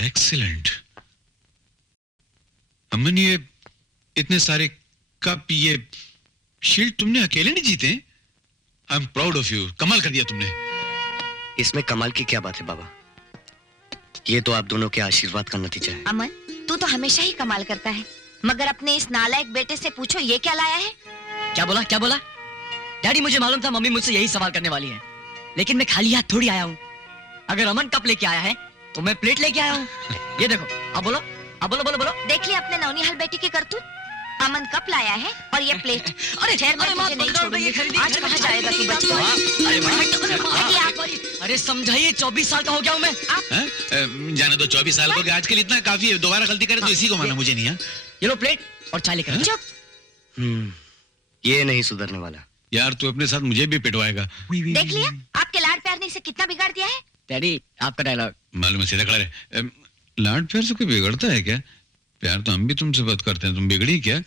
Excellent. अमन, ये इतने सारे कप, ये शील्ड तुमने अकेले नहीं जीते? I am proud of you. कमाल कर दिया तुमने। इसमें कमाल की क्या बात है बाबा? ये तो आप दोनों के आशीर्वाद का नतीजा है। अमन, तू तो हमेशा ही कमाल करता है, मगर अपने इस नालायक बेटे से पूछो ये क्या लाया है? क्या बोला, क्या बोला? डैडी, मुझे मालूम था मम्मी मुझसे यही सवाल करने वाली है, लेकिन मैं खाली हाथ थोड़ी आया हूँ। अगर अमन कप लेके आया है तो मैं प्लेट लेके आया हूँ। ये देखो, अब बोलो, अब बोलो बोलो बोलो। देख लिया अपने नौनिहाल बेटी की करतूत। अमन कप लाया है और ये प्लेट। अरे ठहर, मैं तुझे नहीं छोड़ूंगी। आज कहाँ जाएगा तू बच के? अरे समझाइए, 24 साल का हो गया हूँ मैं। जाने दो, 24 साल को आजकल इतना काफी है। दोबारा गलती करे तो इसी को माना, मुझे नहीं है। ये लो प्लेट और चाय लेकर। चुप। ये नहीं सुधरने वाला। यार तू अपने साथ मुझे भी पिटवाएगा। देख लिया आपके लाड प्यार ने इसे कितना बिगाड़ दिया है। डैडी, आपका डायलॉग। मालूम है, सीधा खड़ा रहे। लाड प्यार से कोई बिगड़ता है क्या? प्यार तो हम भी तुमसे बात करते हैं, तुम बिगड़ी क्या?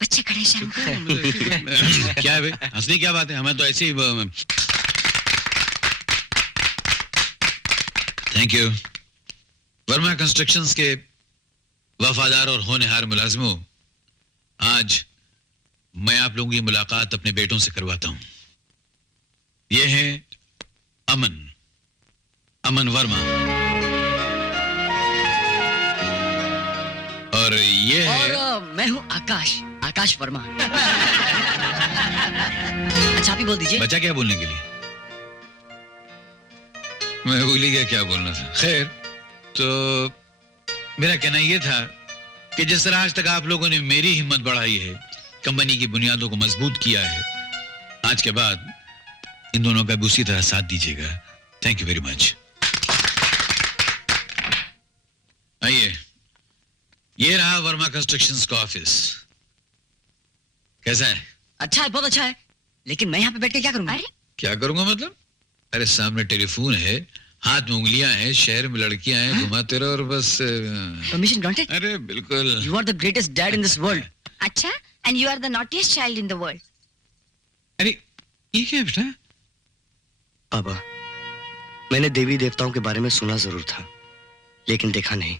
बच्चे खड़े शर्म। क्या है बे, हंसने क्या बात है? हमें तो ऐसे ही। Thank you. वर्मा कंस्ट्रक्शंस के वफादार और होनहार मुलाजिमों, आज मैं आप लोगों की मुलाकात अपने बेटों से करवाता हूं। ये है अमन वर्मा, और ये है और मैं हूँ आकाश वर्मा। अच्छा, आप ही बोल दीजिए। बचा क्या बोलने के लिए? मैं भूल ही गया क्या बोलना था। खैर, तो मेरा कहना यह था कि जिस तरह आज तक आप लोगों ने मेरी हिम्मत बढ़ाई है, कंपनी की बुनियादों को मजबूत किया है, आज के बाद इन दोनों का भी उसी तरह साथ दीजिएगा। Thank you very much. आइए, ये रहा वर्मा कंस्ट्रक्शंस का ऑफिस। कैसा है? अच्छा है, बहुत अच्छा है, लेकिन मैं यहाँ पे बैठ के क्या करूंगा? अरे क्या करूंगा मतलब? अरे सामने टेलीफोन है, हाथ में उंगलियां हैं, शहर में लड़कियां हैं, घुमाते रहो और बस। Permission granted. अरे बिल्कुल। You are the greatest dad in this world. अच्छा, and you are the naughtiest child in the world. अरे ये क्या है बेटा? बाबा, मैंने देवी देवताओं के बारे में सुना जरूर था, लेकिन देखा नहीं।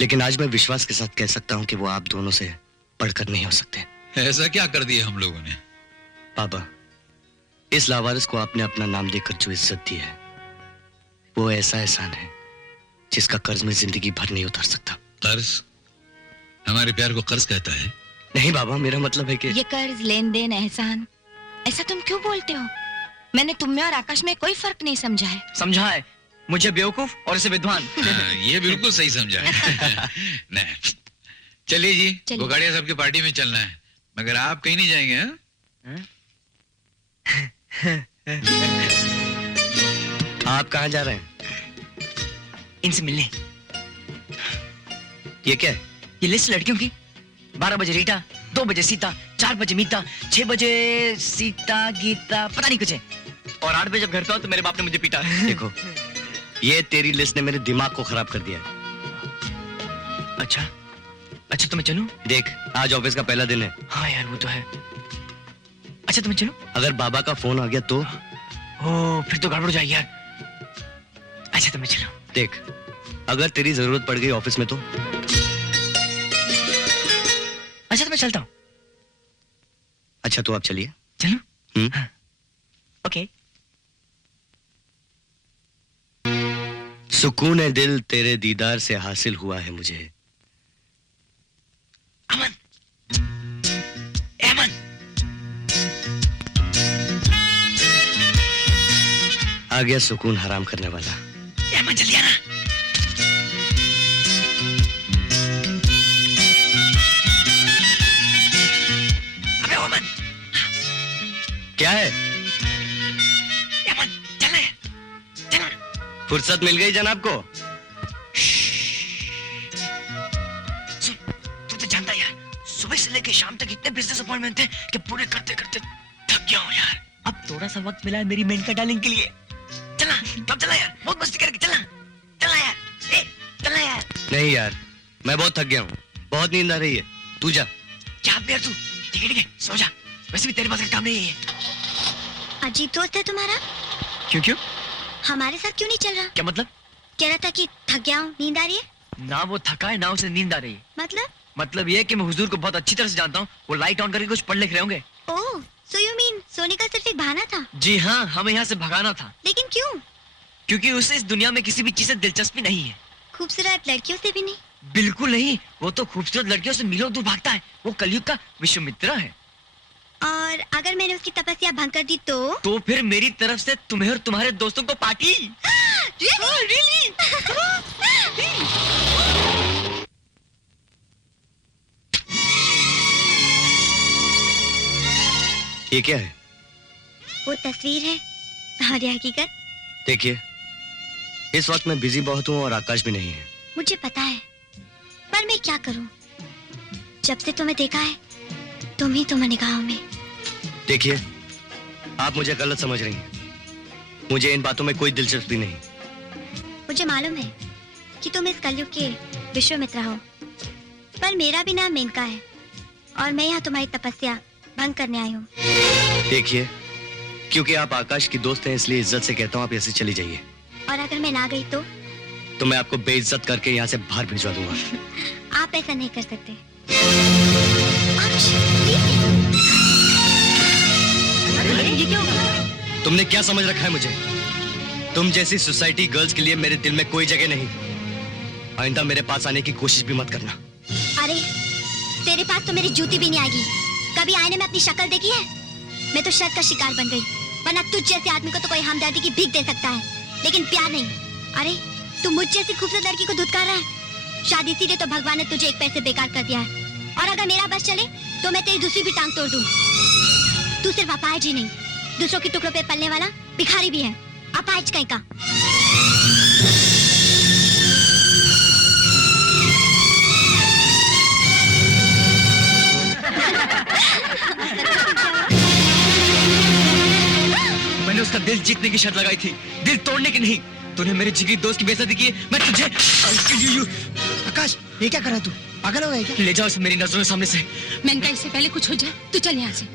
लेकिन आज मैं विश्वास के साथ कह सकता हूं कि वो आप दोनों से बढ़कर नहीं हो सकते। ऐसा क्या कर दिया हम लोगों ने? बाबा, इस लावारिस को आपने अपना नाम देकर जो इज्जत दी है, वो ऐसा एहसान है जिसका कर्ज में जिंदगी भर नहीं उतार सकता। कर्ज? हमारे प्यार को कर्ज कहता है? नहीं बाबा, मेरा मतलब है कि ये कर्ज, लेन देन, एहसान, ऐसा तुम क्यों बोलते हो? मैंने तुम में और आकाश में कोई फर्क नहीं समझा है। समझा है, मुझे बेवकूफ और इसे विद्वान। ये बिल्कुल सही समझा है। नहीं, चलिए जी, चलिए। बुगाड़िया साहब की पार्टी में चलना है, मगर आप कहीं नहीं जाएंगे? आप कहाँ जा रहे हैं? इनसे मिलने। ये क्या है? ये लिस्ट लड़कियों की। 12 बजे रीटा, 2 बजे सीता, 4 बजे मीता, 6 बजे सीता गीता, पता नहीं कुछ है, और 8 बजे जब घर पे आओ तो मेरे बाप ने मुझे पीटा। देखो, ये तेरी लिस्ट ने मेरे दिमाग को खराब कर दिया है। अच्छा अच्छा, तो मैं चलूं? देख, आज ऑफिस का पहला दिन है। हाँ यार, वो तो है। अच्छा, तो मैं चलूं? अगर बाबा का फोन आ गया तो? ओह, फिर तो गड़बड़ हो जाएगी यार। अच्छा, तो मैं चलूं? देख, अगर तेरी जरूरत पड़ गई ऑफिस में तो? अच्छा, तो मैं चलता हूँ। अच्छा, तो आप चलिए। चलूं? हाँ। ओके। सुकून है दिल तेरे दीदार से हासिल हुआ है मुझे। अमन, अमन, आ गया सुकून हराम करने वाला। अमन जल्दी आना। अबे अमन, क्या है? अमन चलना है, चलना। फुर्सत मिल गई जनाब को? सुन, तू तो जानता है यार, सुबह से लेके शाम तक इतने बिजनेस अपॉइंटमेंट थे कि पूरे करते करते थक गया हूँ यार। अब थोड़ा सा वक्त मिला है मेरी मेनका डार्लिंग के लिए। चलना, कब चलना यार, बहुत मस्ती करके चलना, चलना यार, ए, चलना यार। नहीं यार, मैं बहुत थक गया हूँ, बहुत नींद आ रही है। तू जा। क्या यार तू? ठीक है, सो जा, वैसे भी तेरे पास का काम नहीं है। अजीब दोस्त है तुम्हारा। क्यों? हमारे साथ क्यों नहीं चल रहा? क्या मतलब? कह रहा था कि थक गया हूँ, नींद आ रही है। ना वो थका है ना उसे नींद आ रही है। मतलब ये है कि मैं हुजूर को बहुत अच्छी तरह से जानता हूँ। वो लाइट ऑन करके कुछ पढ़ लिख रहे होंगे। ओह, सो यू मीन सोने का सिर्फ एक बहाना था? जी हाँ, हमें यहाँ से भगाना था। लेकिन क्यों? क्योंकि उसे इस दुनिया में किसी भी चीज से दिलचस्पी नहीं है। खूबसूरत लड़कियों से भी नहीं? बिल्कुल नहीं। वो तो खूबसूरत लड़कियों से मीलों दूर भागता है। वो कलयुग का विश्वामित्र है। और अगर मैंने उसकी तपस्या भंग कर दी तो फिर मेरी तरफ से तुम्हें और तुम्हारे दोस्तों को पार्टी। really? ये क्या है? वो तस्वीर है और ये हकीकत। देखिए, इस वक्त मैं बिजी बहुत हूँ और आकाश भी नहीं है। मुझे पता है, पर मैं क्या करूं? जब से तुम्हें देखा है, तुम ही तुम निगाहों में। देखिए, आप मुझे गलत समझ रही हैं। मुझे इन बातों में कोई दिलचस्पी नहीं। मुझे मालूम है कि तुम इस कलयुग के विश्वामित्र हो, पर मेरा भी नाम मेनका है और मैं यहाँ तुम्हारी तपस्या भंग करने आई हूँ। देखिए, क्योंकि आप आकाश की दोस्त हैं इसलिए इज्जत से कहता हूँ आप ऐसे चली जाइए। और अगर मैं ना गई तो मैं आपको बेइज्जत करके यहाँ से बाहर भिजवा दूंगा। आप ऐसा नहीं कर सकते। ये क्या होगा? तुमने क्या समझ रखा है मुझे? तुम जैसी सोसाइटी गर्ल्स के लिए मेरे दिल में कोई जगह नहीं। आइंदा मेरे पास आने की कोशिश भी मत करना। अरे, तेरे पास तो मेरी जूती भी नहीं आएगी। कभी आईने में अपनी शक्ल देखी है? मैं तो शर्त का शिकार बन गई, वरना तुझ जैसे आदमी को तो कोई हमदर्दी की भीख दे सकता है, लेकिन प्यार नहीं। अरे, तू मुझ जैसी खूबसूरत लड़की को धुतकार रहा है। शादी इसीलिए तो भगवान ने तुझे एक पैर से बेकार कर दिया है। और अगर मेरा बस चले तो मैं तेरी दूसरी भी टांग तोड़ दूं। तू सिर्फ अपाहिज ही नहीं, दूसरों के टुकड़ों पे पलने वाला भिखारी भी है। अपाहिज कहीं का। मैंने उसका दिल जीतने की शर्त लगाई थी, दिल तोड़ने की नहीं। तूने मेरे जिगरी दोस्त की बेइज्जती की है। मैं तुझे आकाश, ये क्या कर रहा है तू? पागल हो गया क्या? ले जाओ इसे मेरी नजरों के सामने से। मेनका, इससे पहले कुछ हो जाए तू चल यहाँ से।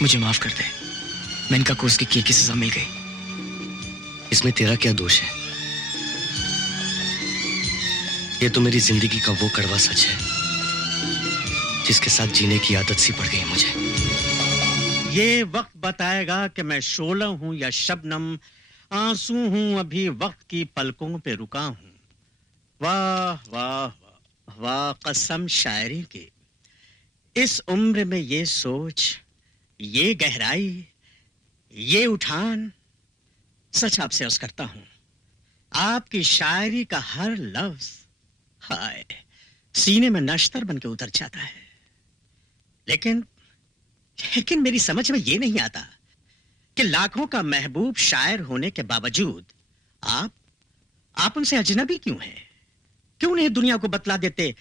मुझे माफ कर दे। मेनका को उसके किए की सजा मिल गई। इसमें तेरा क्या दोष है? ये तो मेरी जिंदगी का वो कड़वा सच है जिसके साथ जीने की आदत सी पड़ गई है मुझे। ये वक्त बताएगा कि मैं शोला हूं या शबनम, आंसू हूं अभी वक्त की पलकों पे रुका हूं। वाह वाह वाह वाह, कसम शायरी की। इस उम्र में ये सोच, ये गहराई, ये उठान, सच आपसे अर्ज करता हूं, आपकी शायरी का हर लफ्ज हाय सीने में नश्तर बन के उतर जाता है। लेकिन मेरी समझ में ये नहीं आता कि लाखों का महबूब शायर होने के बावजूद आप उनसे अजनबी क्यों हैं? क्यों नहीं दुनिया को बतला देते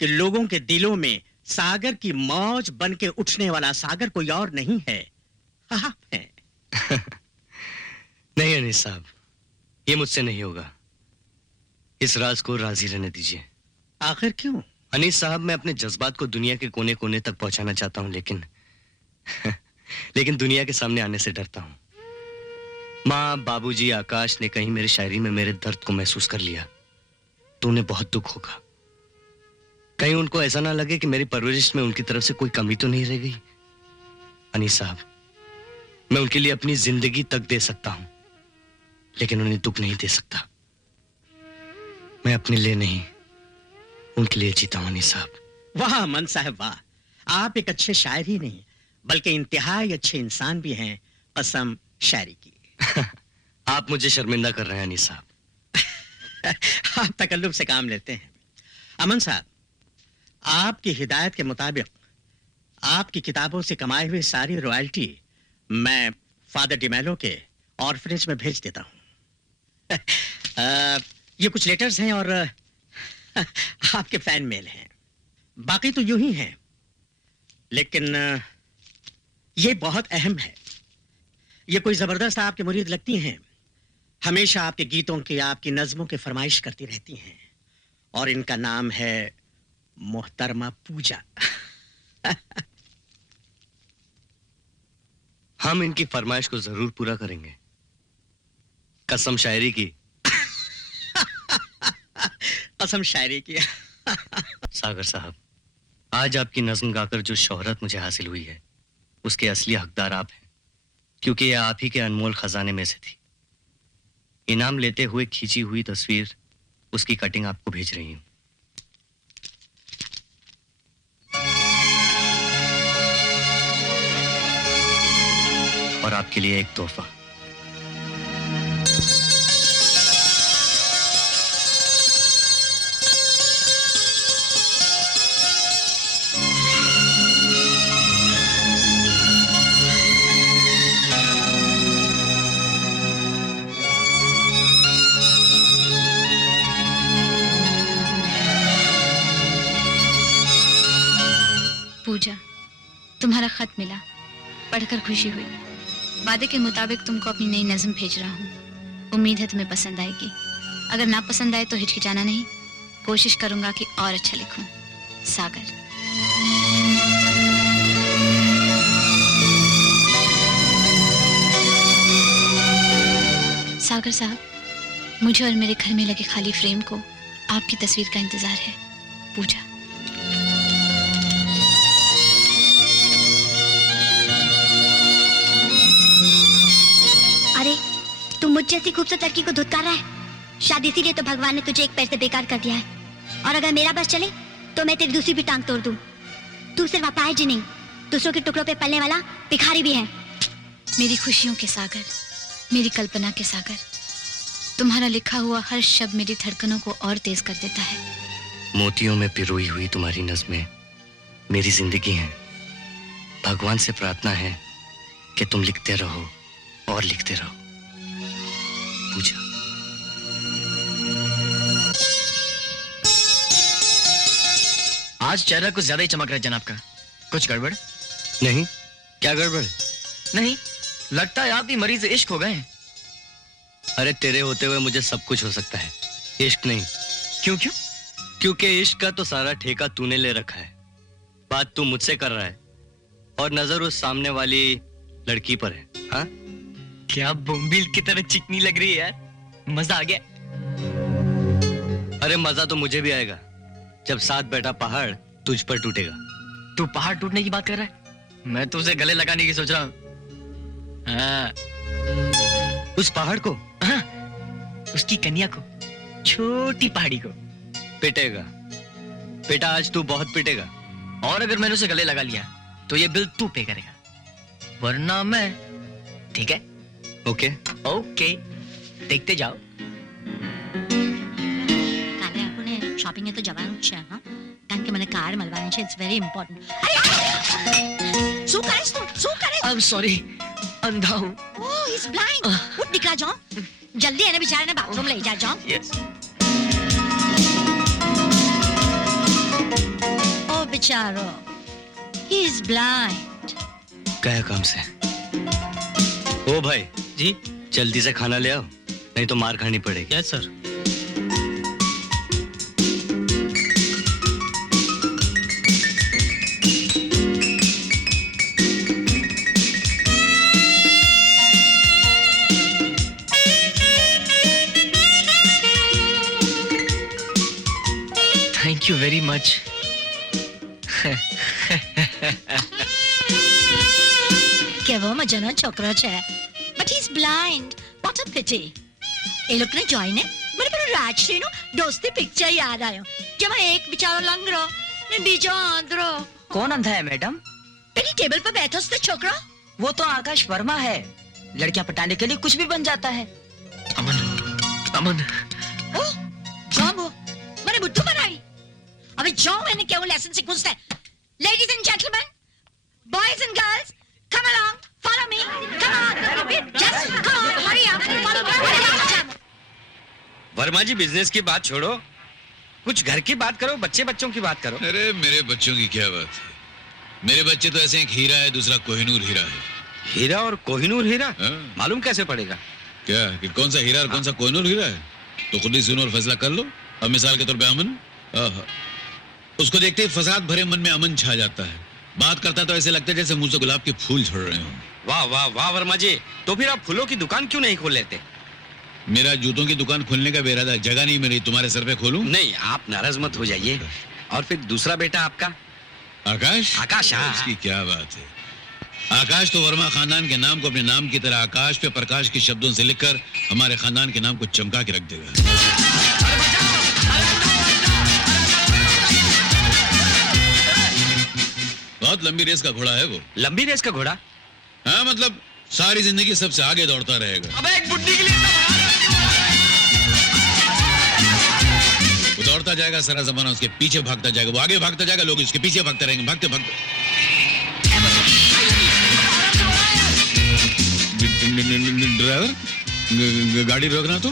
कि लोगों के दिलों में सागर की मौज बन के उठने वाला सागर कोई और नहीं है, आप हैं। नहीं अनीस साहब, ये मुझसे नहीं होगा। इस राज को राजी रहने दीजिए। आखिर क्यों? अनीस साहब, मैं अपने जज्बात को दुनिया के कोने कोने तक पहुंचाना चाहता हूं, लेकिन लेकिन दुनिया के सामने आने से डरता हूं। माँ, बाबूजी, आकाश ने कहीं मेरी शायरी में मेरे दर्द को महसूस कर लिया तो उन्हें बहुत दुख होगा। कहीं उनको ऐसा ना लगे कि मेरी परवरिश में उनकी तरफ से कोई कमी तो नहीं रह गई। अनीस साहब, मैं उनके लिए अपनी जिंदगी तक दे सकता हूं, लेकिन उन्हें दुख नहीं दे सकता। मैं अपने लिए नहीं, उनके लिए जीता हूं अनीस साहब। वाह अमन साहब वाह, आप एक अच्छे शायर ही नहीं बल्कि इंतहाई अच्छे इंसान भी हैं, कसम शायरी की। आप मुझे शर्मिंदा कर रहे हैं अनीस साहब। आप तकल्लुफ से काम लेते हैं। अमन साहब, आपकी हिदायत के मुताबिक आपकी किताबों से कमाई हुई सारी रॉयल्टी मैं फादर डिमेलो के ऑर्फनेज में भेज देता हूं। ये कुछ लेटर्स हैं और आपके फैन मेल हैं। बाकी तो यूं ही हैं, लेकिन ये बहुत अहम है। ये कोई जबरदस्त आपके मुरीद लगती हैं, हमेशा आपके गीतों की, आपकी नज्मों की फरमाइश करती रहती हैं, और इनका नाम है मोहतरमा पूजा। हम इनकी फरमाइश को जरूर पूरा करेंगे, कसम शायरी की। कसम शायरी की। सागर साहब, आज आपकी नज्म गाकर जो शोहरत मुझे हासिल हुई है, उसके असली हकदार आप हैं, क्योंकि यह आप ही के अनमोल खजाने में से थी। इनाम लेते हुए खींची हुई तस्वीर, उसकी कटिंग आपको भेज रही हूं। और आपके लिए एक तोहफा। पूजा, तुम्हारा खत मिला, पढ़कर खुशी हुई। वादे के मुताबिक तुमको अपनी नई नज्म भेज रहा हूँ। उम्मीद है तुम्हें पसंद आएगी। अगर ना पसंद आए तो हिचकिचाना नहीं, कोशिश करूंगा कि और अच्छा लिखूं। सागर। सागर साहब, मुझे और मेरे घर में लगे खाली फ्रेम को आपकी तस्वीर का इंतजार है। पूजा। अरे तुम मुझ जैसी खूबसूरत लड़की को धुतकार रहा है। शायद इसीलिए तो भगवान ने तुझे एक पैर से बेकार कर दिया है। और अगर मेरा बस चले तो मैं तेरी दूसरी भी टांग तोड़ दूं। तू सिर्फ अपाहिज ही नहीं, दूसरों के टुकड़ों पे पलने वाला भिखारी भी है। मेरी खुशियों के सागर, मेरी कल्पना के सागर, तुम्हारा लिखा हुआ हर शब्द मेरी धड़कनों को और तेज कर देता है। मोतियों में पिरोई हुई तुम्हारी नज़्में मेरी जिंदगी हैं। भगवान से प्रार्थना है कि तुम लिखते रहो और लिखते रहो। पूजा। आज चेहरा कुछ ज्यादा ही चमक रहा है जनाब का। कुछ गड़बड़? नहीं, क्या गड़बड़? नहीं, लगता है आप भी मरीज इश्क हो गए हैं। अरे तेरे होते हुए मुझे सब कुछ हो सकता है, इश्क नहीं। क्यों? क्योंकि इश्क का तो सारा ठेका तूने ले रखा है। बात तू मुझसे कर रहा है और नजर उस सामने वाली लड़की पर है। हाँ, क्या बोम्बिल की तरह चिकनी लग रही है यार। मजा आ गया। अरे मजा तो मुझे भी आएगा जब साथ बैठा पहाड़ तुझ पर टूटेगा। तू पहाड़ टूटने की बात कर रहा है? मैं तो उसे गले लगाने की सोच रहा हूँ। हाँ, उस पहाड़ को? हाँ, उसकी कन्या को, छोटी पहाड़ी को। पिटेगा बेटा, आज तू बहुत पिटेगा। और अगर मैंने उसे गले लगा लिया तो ये बिल तू पे करेगा, वरना मैं। ठीक है? ओके ओके, देखते जाओ। કાલે આપણે શોપિંગે તો જવાનું જ છે, હા? કારણ કે મને કાર્ડ મળવાની છે. It's very important. શું કરીશ તું? શું કરીશ? I'm sorry, अंधा हूँ। Oh, he is blind. ઉઠ દીકરા જો. જલ્દી એને બિચારાને બાથરૂમ લઈ જા જો. Yes. ઓ બિચારો. હી ઇઝ બ્લાઇન્ડ. गया काम से। ओ भाई जी जल्दी से खाना ले आओ, नहीं तो मार खानी पड़ेगी। Yes sir. Thank you very much. કેવો મજાનો છોકરો છે. But he is blind. What a pity. એ લોકોને જોઈને મને પેલું રાજશ્રીનું દોસ્તી પિક્ચર યાદ આવ્યો, જેમાં એક બિચારો લંગડો ને બીજો આંધળો. कौन अंधा है मैडम? પેલી ટેબલ પર બેઠો છે તે છોકરો. वो तो आकाश वर्मा है। लड़कियां पटाने के लिए कुछ भी बन जाता है। अमन, अमन। ઓ જાંબો મને બુદ્ધુ બનાવી. હવે જાઓ એને કેવું લેસન શીખવું છે. Ladies and gentleman, boys and girls, come along, follow me, come on, just come on, hurry up, follow me, hurry up. Verma ji, business की बात छोड़ो, कुछ घर की बात करो, बच्चों की बात करो। अरे मेरे बच्चों की क्या बात है, मेरे बच्चे तो ऐसे एक हीरा है, दूसरा कोहिनूर हीरा है। हीरा और कोहिनूर हीरा हाँ? मालूम कैसे पड़ेगा? क्या कि कौन सा हीरा और कौन सा कोहिनूर हीरा है? तो खुद ही सुनो और फैसला कर लो। अब मिसाल के तौर पे अमन, आहा, उसको देखते ही फसाद भरे मन में अमन छा जाता है। बात करता तो ऐसे लगता है जैसे मुंह से गुलाब के फूल झड़ रहे हों। वाह वाह वाह वर्मा जी, तो फिर आप फूलों की दुकान क्यों नहीं खोल लेते? मेरा जूतों की दुकान खोलने का बेरादा, जगह नहीं मेरी, तुम्हारे सर पे खोलूं? नहीं, आप नाराज मत हो जाइए। और फिर दूसरा बेटा आपका? आकाश? आकाश, हाँ। उसकी क्या बात है। आकाश तो वर्मा खानदान के नाम को अपने नाम की तरह आकाश पे प्रकाश के शब्दों से लिखकर हमारे खानदान के नाम को चमका के रख देगा। बहुत लंबी रेस का घोड़ा है वो। लंबी रेस का घोड़ा? हाँ, मतलब सारी जिंदगी सबसे आगे दौड़ता रहेगा। अबे एक बुड्ढी के लिए वो दौड़ता जाएगा, सारा जमाना उसके पीछे भागता जाएगा, वो आगे भागता जाएगा, लोग उसके पीछे भागते रहेंगे, भागते भागते। ड्राइवर, गाड़ी रोकना तो।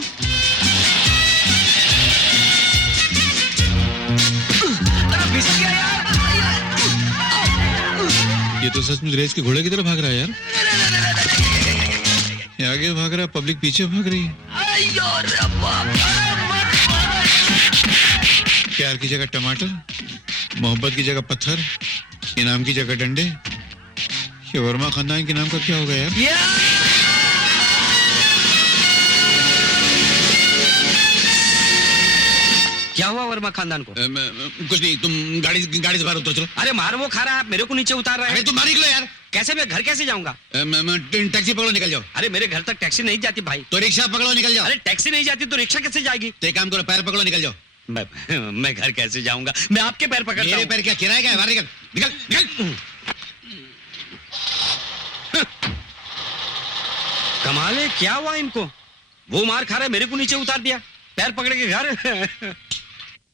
ये तो सचमुच रेस के घोड़े की तरह भाग रहा है यार। ये आगे भाग रहा है, पब्लिक पीछे भाग रही है। प्यार की जगह टमाटर, मोहब्बत की जगह पत्थर, इनाम की जगह डंडे। ये वर्मा खानदान के नाम का क्या होगा यार? क्या हुआ वर्मा खानदान को? कुछ नहीं, तुम गाड़ी से बाहर उतर चलो। अरे मार वो खा रहा है, आप मेरे को नीचे उतार रहे अरे हैं। तुम बाहर निकलो यार। कैसे, मैं घर कैसे जाऊंगा? टैक्सी पकड़ो, निकल जाओ। अरे मेरे घर तक टैक्सी नहीं जाती भाई। तो रिक्शा पकड़ो, निकल जाओ। अरे टैक्सी नहीं जाती तो रिक्शा कैसे जाएगी? तो एक काम करो, पैर पकड़ो, निकल जाओ। मैं घर कैसे जाऊंगा? मैं आपके पैर पकड़ता मेरे हूं। पैर क्या किराया का है? बाहर निकल, निकल, निकल। कमाल है, क्या हुआ इनको? वो मार खा रहे, मेरे को नीचे उतार दिया, पैर पकड़ के घर।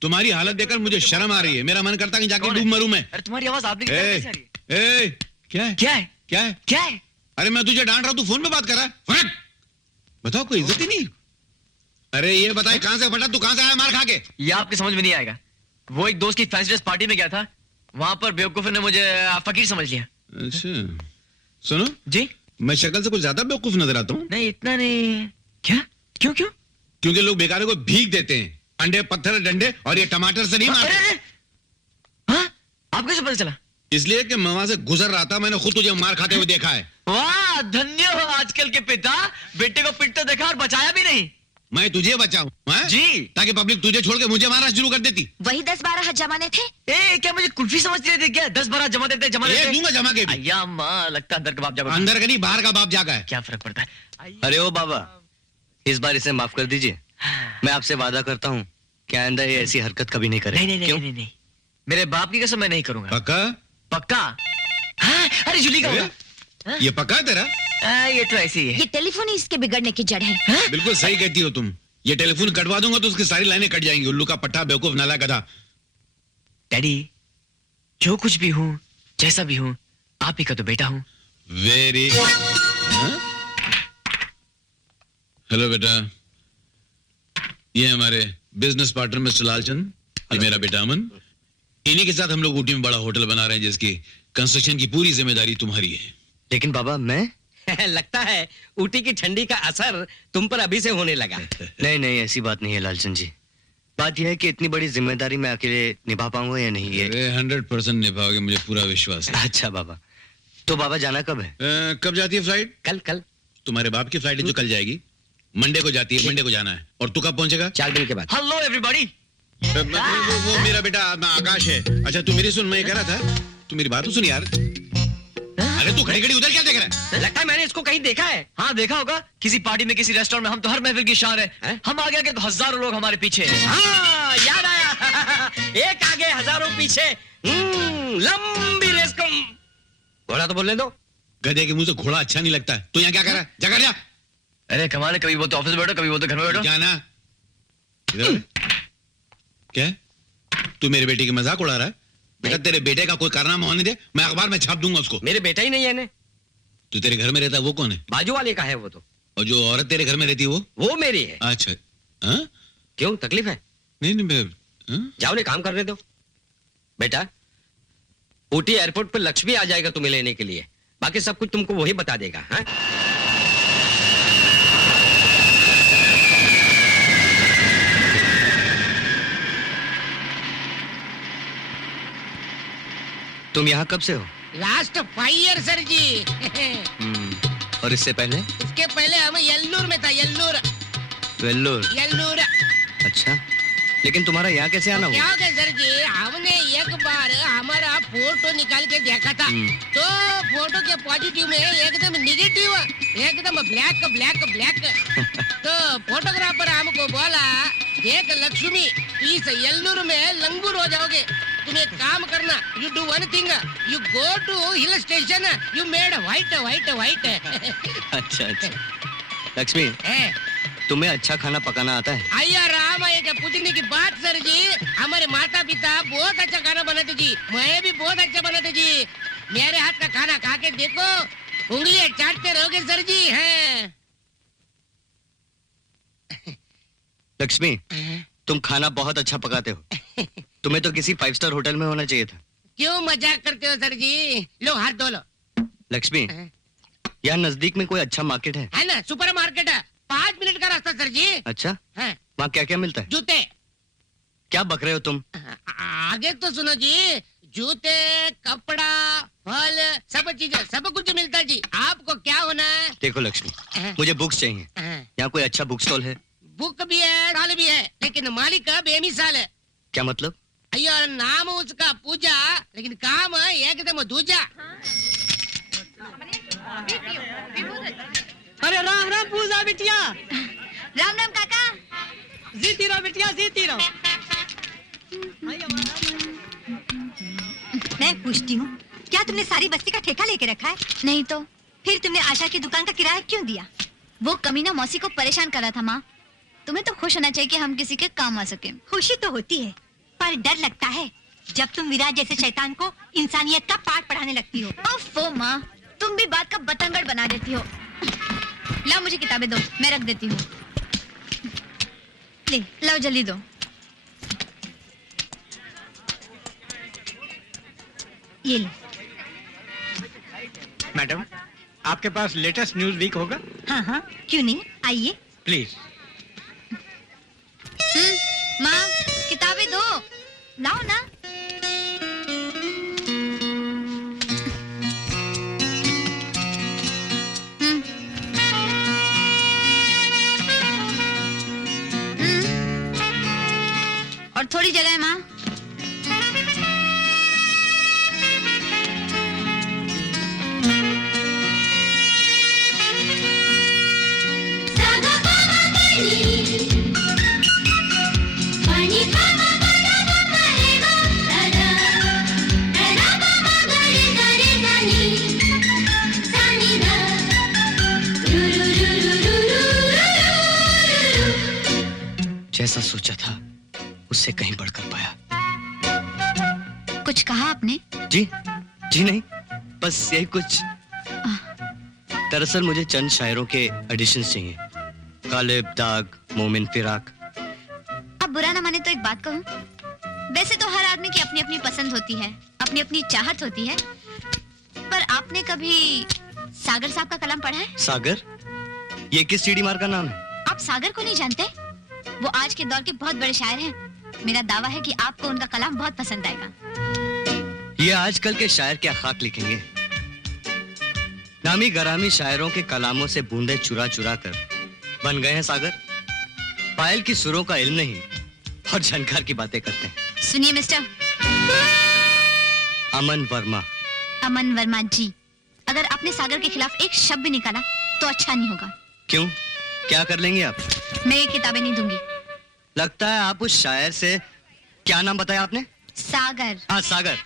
तुम्हारी हालत देखकर मुझे शर्म आ रही है। मेरा मन करता है कि जाके डूब मरूं मैं। अरे तुम्हारी आवाज आपने की तरफ कैसे आ रही है? ए, क्या है? क्या है? क्या है? क्या है? अरे मैं तुझे डांट रहा हूं, तू फोन पे बात कर रहा है। फट! बताओ, कोई इज्जत ही नहीं। अरे ये बताए कहां से फटा, तू कहां से आया मार खा के? ये आपके समझ में नहीं आएगा। वो एक दोस्त की फैंसी ड्रेस पार्टी में गया था, वहां पर बेवकूफ ने मुझे फकीर समझ लिया। अच्छा, सुनो, जी? मैं शक्ल से कुछ ज्यादा बेवकूफ नजर आता हूँ? नहीं, इतना नहीं। क्या? क्यों क्यों? क्योंकि लोग बेकारों को भीख देते हैं, अंडे, पत्थर, डंडे, और ये टमाटर से नहीं मारते। अरे, हाँ? आपको कैसे पता चला? इसलिए कि मैं वहां से गुजर रहा था, मैंने खुद तुझे मार खाते हुए देखा है। वाह, धन्य हो आजकल के पिता, बेटे को पिटते देखा और बचाया भी नहीं। मैं तुझे बचाऊं, हाँ? जी। ताकि पब्लिक तुझे छोड़ के मुझे मारना शुरू कर देती। वही 10-12 हाथ जमाने थे। ए, क्या मुझे कुल्फी समझ रहे थे क्या? 10-12 जमा देते ये दूंगा जमा के भी। अय्या माँ, लगता अंदर का बाप जागा। अंदर का नहीं, बाहर का बाप जागा है। क्या फर्क पड़ता है? अरे ओ बाबा, इस बार इसे माफ कर दीजिए। मैं आपसे वादा करता हूँ कि आइंदा ये ऐसी हरकत कभी नहीं करे। नहीं नहीं क्यों? नहीं नहीं, मेरे बाप की कसम मैं नहीं करूंगा। पक्का? पक्का? हाँ, अरे जूली का होगा। हाँ? ये पक्का है तेरा? ये तो ऐसे ही है। ये टेलीफोन ही इसके बिगड़ने की जड़ है। हाँ? बिल्कुल सही कहती हो तुम। ये टेलीफोन कटवा दूंगा तो उसकी सारी लाइनें कट जाएंगी। उल्लू का पट्टा, बेवकूफ, नाला, गधा। डैडी, जो कुछ भी हूँ, जैसा भी हूँ, आप ही का तो बेटा हूँ। वेरी। हेलो बेटा, ये हमारे बिजनेस पार्टनर मिस्टर लालचंद, ये मेरा बेटा अमन। इन्हीं के साथ हम लोग ऊटी में बड़ा होटल बना रहे हैं जिसकी कंस्ट्रक्शन की पूरी जिम्मेदारी तुम्हारी है। लेकिन बाबा मैं लगता है ऊटी की ठंडी का असर तुम पर अभी से होने लगा। नहीं नहीं, ऐसी बात नहीं है लालचंद जी। बात यह है कि इतनी बड़ी जिम्मेदारी मैं अकेले निभा पाऊंगा या नहीं ये। 100% निभाओगे, मुझे पूरा विश्वास है। अच्छा बाबा, तो बाबा जाना कब है? कब जाती है फ्लाइट? कल कल तुम्हारे बाप की फ्लाइट है जो कल जाएगी। मंडे को जाती है, मंडे को जाना है। और तू कब पहुंचेगा? 4 दिन के बाद। Hello everybody. वो मेरा बेटा आकाश है। अच्छा तू मेरी सुन, मैं ये कह रहा था, तू मेरी बात तो सुन यार। अरे तू खड़ी खड़ी उधर क्या देख रहा है? लगता है मैंने इसको कहीं देखा है। हाँ, देखा होगा किसी पार्टी में, किसी रेस्टोरेंट में। हम तो हर महफिल की शान है। हम आगे आगे तो हजारों लोग हमारे पीछे हैं। हाँ, याद आया। एक आगे हजारों पीछे। लंबी रेस को घोड़ा तो बोलने दो। गधे के मुंह से घोड़ा अच्छा नहीं लगता है। तू यहाँ क्या कर रहा है? जा कर जा। अरे कमाल है, कभी वो तो ऑफिस में बैठो, कभी वो तो घर में बैठो। जाना। इधर। क्या? तू मेरे बेटे की मजाक उड़ा रहा है? बेटा तेरे बेटे का कोई कारनामा होने दे, मैं अखबार में छाप दूंगा उसको। मेरे बेटा ही नहीं है ने। तू तेरे घर में रहता है वो कौन है? बाजू वाले का है वो तो। और जो औरत तेरे घर में रहती है वो मेरी है। अच्छा। हाँ? क्यों, तकलीफ है? नहीं नहीं जाओ ने काम करने दो। बेटा, ऊटी एयरपोर्ट पे लक्ष्मी आ जाएगा तुम्हें लेने के लिए, बाकी सब कुछ तुमको वही बता देगा। हाँ? तुम यहाँ कब से हो? लास्ट 5 ईयर सर जी। और इससे पहले? इसके पहले हम यल्लूर में था, यल्लूर। वेल्लोर। यल्लूर। अच्छा, लेकिन तुम्हारा यहाँ कैसे आना क्या हुआ? हो गया सर जी, हमने एक बार हमारा फोटो निकाल के देखा था, तो फोटो के पॉजिटिव में एकदम निगेटिव, एकदम ब्लैक ब्लैक ब्लैक। तो फोटोग्राफर हमको बोला, देख लक्ष्मी, इस यल्लूर में लंगूर हो जाओगे, तुम एक काम करना, you do one thing, you go to hill station, you made white white white. अच्छा अच्छा। लक्ष्मी, तुम्हें अच्छा खाना पकाना आता है? अय्या राम, ये क्या पूछने की बात सर जी, हमारे माता पिता बहुत अच्छा खाना बनाते जी, मैं भी बहुत अच्छा बनाते जी। मेरे हाथ का खाना खा के देखो, उंगलियां चाटते रहोगे सर जी। हैं लक्ष्मी, तुम खाना बहुत अच्छा पकाते हो। तुम्हें तो किसी 5 स्टार होटल में होना चाहिए था। क्यों मजाक करते हो सर जी? लो हाथ धो लो। लक्ष्मी, यहाँ नजदीक में कोई अच्छा मार्केट है ना? सुपर मार्केट है, 5 मिनट का रास्ता सर जी। अच्छा, है वहाँ क्या क्या मिलता है? जूते। क्या बक रहे हो तुम? आगे तो सुनो जी, जूते, कपड़ा, फल, सब चीजें, सब कुछ मिलता है जी। आपको क्या होना है? देखो लक्ष्मी, मुझे बुक्स चाहिए। यहाँ कोई अच्छा बुक स्टॉल है? बुक भी है, स्टॉल भी है, लेकिन मालिक का बेमिसाल है। क्या मतलब? अयो, नाम उसका पूजा, लेकिन काम एकदम दूजा। अरे राम राम पूजा बिटिया। राम राम काका। जीती रहो बिटिया, जीती रहो। मैं पूछती हूँ, क्या तुमने सारी बस्ती का ठेका लेके रखा है? नहीं तो फिर तुमने आशा की दुकान का किराया क्यों दिया? वो कमीना मौसी को परेशान कर रहा था माँ। तुम्हें तो खुश होना चाहिए कि हम किसी के काम आ सके। खुशी तो होती है, पर डर लगता है जब तुम विराट जैसे शैतान को इंसानियत का पाठ पढ़ाने लगती हो। ओफो माँ, तुम भी बात का बतंगड़ बना देती हो। लाओ मुझे किताबें दो, मैं रख देती हूँ। ले लाओ जल्दी दो। ये लो। मैडम, आपके पास लेटेस्ट न्यूज वीक होगा? हाँ हाँ, क्यों नहीं, आइए। प्लीज। माँ किताबें दो, लाओ ना। और थोड़ी जगह है माँ। जैसा सोचा था उससे कहीं बढ़कर पाया। कुछ कहा आपने? जी जी नहीं, बस यही कुछ। दरअसल मुझे चंद शायरों के एडिशंस चाहिए। गालिब, दाग, मोमिन, फिराक। अब बुरा ना माने तो एक बात कहूँ, वैसे तो हर आदमी की अपनी अपनी पसंद होती है, अपनी अपनी चाहत होती है, पर आपने कभी सागर साहब का कलाम पढ़ा है? सागर? ये किस सीढ़ी मार का नाम है? आप सागर को नहीं जानते? वो आज के दौर के बहुत बड़े शायर हैं। मेरा दावा है कि आपको उनका कलाम बहुत पसंद आएगा। ये आजकल के शायर क्या खाक लिखेंगे। नामी गरामी शायरों के कलामों से बूंदे चुरा चुरा कर बन गए हैं सागर। पायल की सुरों का इल्म नहीं और झनकार की बातें करते हैं। सुनिए मिस्टर अमन वर्मा। अमन वर्मा जी, अगर आपने सागर के खिलाफ एक शब्द भी निकाला तो अच्छा नहीं होगा। क्यों, क्या कर लेंगे आप? मैं ये किताबें नहीं दूंगी। लगता है आप उस शायर से, क्या नाम बताया आपने? सागर। हाँ सागर।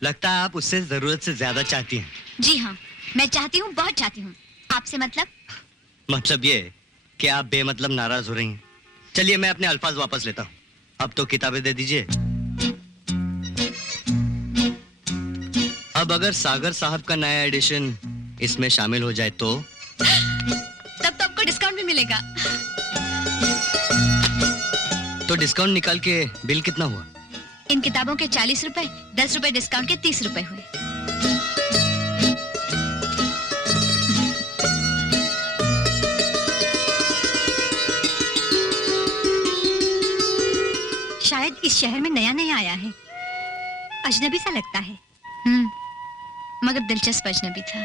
लगता है आप उससे जरूरत से ज्यादा चाहती हैं। जी हाँ, मैं चाहती हूँ, बहुत चाहती हूँ। आपसे मतलब? मतलब ये कि आप बेमतलब नाराज हो रही हैं। चलिए मैं अपने अल्फाज वापस लेता हूँ। अब तो किताबें दे दीजिए। अब अगर सागर साहब का नया एडिशन इसमें शामिल हो जाए तो तब तो आपको डिस्काउंट भी मिलेगा। डिस्काउंट निकाल के बिल कितना हुआ? इन किताबों के 40 रुपए, 10 रुपए डिस्काउंट के 30 रुपए हुए। शायद इस शहर में नया नया आया है, अजनबी सा लगता है। मगर दिलचस्प अजनबी था।